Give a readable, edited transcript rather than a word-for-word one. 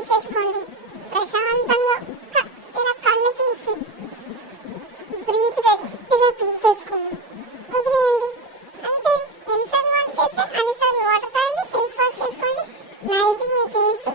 అలవాటు చేసుకోండి. ప్రశాంతంగా ఇలా కళ్ళు తీసి బ్రీత్ గట్టిగా పీల్చేసుకోండి, వదిలేయండి. అంతే. ఎన్నిసార్లు వాటర్ చేస్తే అన్నిసార్లు వాటర్ తాగండి, ఫేస్ వాష్ చేసుకోండి. నైట్ మీ ఫేస్